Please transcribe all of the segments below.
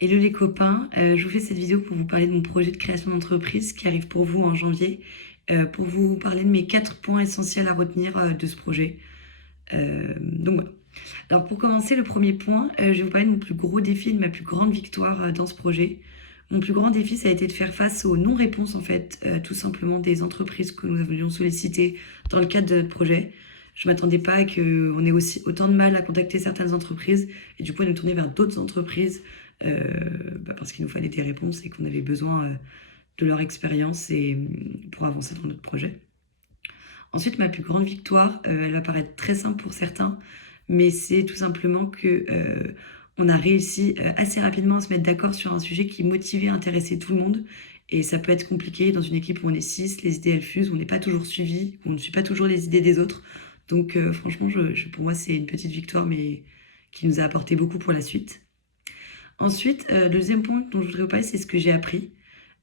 Hello les copains, je vous fais cette vidéo pour vous parler de mon projet de création d'entreprise qui arrive pour vous en janvier, pour vous parler de mes 4 points essentiels à retenir de ce projet. Donc voilà. Alors pour commencer, le premier point, je vais vous parler de mon plus gros défi, de ma plus grande victoire dans ce projet. Mon plus grand défi, ça a été de faire face aux non-réponses en fait, tout simplement des entreprises que nous avions sollicitées dans le cadre de notre projet. Je ne m'attendais pas à qu'on ait aussi autant de mal à contacter certaines entreprises et du coup à nous tourner vers d'autres entreprises parce qu'il nous fallait des réponses et qu'on avait besoin de leur expérience et pour avancer dans notre projet. Ensuite, ma plus grande victoire, elle va paraître très simple pour certains, mais c'est tout simplement que on a réussi assez rapidement à se mettre d'accord sur un sujet qui motivait, intéressait tout le monde. Et ça peut être compliqué dans une équipe où on est 6, les idées elles fusent, on n'est pas toujours suivi, on ne suit pas toujours les idées des autres. Donc franchement, pour moi, c'est une petite victoire, mais qui nous a apporté beaucoup pour la suite. Ensuite, le deuxième point dont je voudrais vous parler, c'est ce que j'ai appris.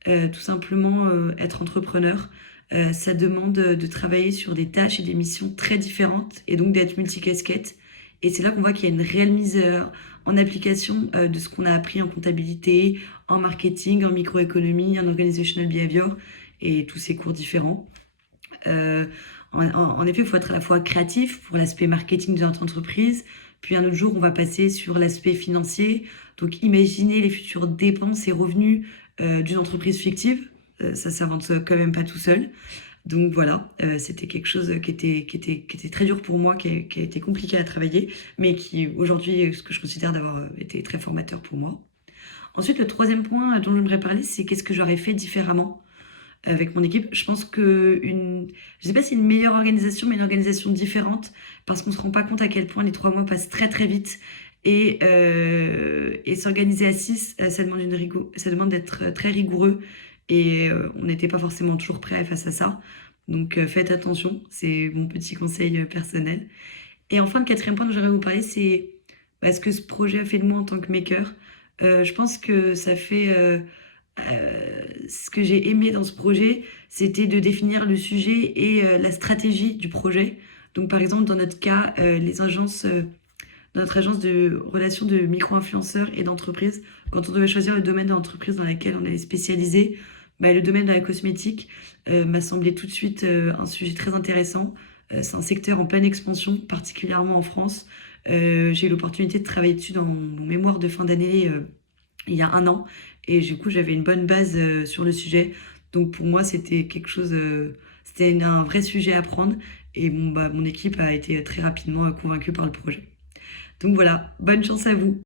Tout simplement, être entrepreneur, ça demande de travailler sur des tâches et des missions très différentes et donc d'être multicasquette. Et c'est là qu'on voit qu'il y a une réelle mise en application de ce qu'on a appris en comptabilité, en marketing, en microéconomie, en organizational behavior et tous ces cours différents. Euh, en effet, il faut être à la fois créatif pour l'aspect marketing de notre entreprise, puis un autre jour, on va passer sur l'aspect financier. Donc, imaginer les futures dépenses et revenus d'une entreprise fictive. Ça ne s'invente quand même pas tout seul. Donc voilà, c'était quelque chose qui était très dur pour moi, qui a été compliqué à travailler, mais qui aujourd'hui, ce que je considère d'avoir été très formateur pour moi. Ensuite, le troisième point dont j'aimerais parler, c'est qu'est-ce que j'aurais fait différemment avec mon équipe. Je pense je sais pas si une meilleure organisation, mais une organisation différente, parce qu'on se rend pas compte à quel point les 3 mois passent très très vite. Et s'organiser à 6, ça demande d'être très rigoureux. Et on n'était pas forcément toujours prêt face à ça. Donc faites attention, c'est mon petit conseil personnel. Et enfin, le quatrième point dont j'aimerais vous parler, c'est ce que ce projet a fait de moi en tant que maker. Je pense que ça fait ce que j'ai aimé dans ce projet, c'était de définir le sujet et la stratégie du projet. Donc, par exemple, dans notre cas, dans notre agence de relations de micro-influenceurs et d'entreprises, quand on devait choisir le domaine d'entreprise dans lequel on allait spécialiser, le domaine de la cosmétique m'a semblé tout de suite un sujet très intéressant. C'est un secteur en pleine expansion, particulièrement en France. J'ai eu l'opportunité de travailler dessus dans mon mémoire de fin d'année il y a un an. Et du coup, j'avais une bonne base sur le sujet. Donc pour moi, c'était un vrai sujet à prendre. Et mon équipe a été très rapidement convaincue par le projet. Donc voilà, bonne chance à vous.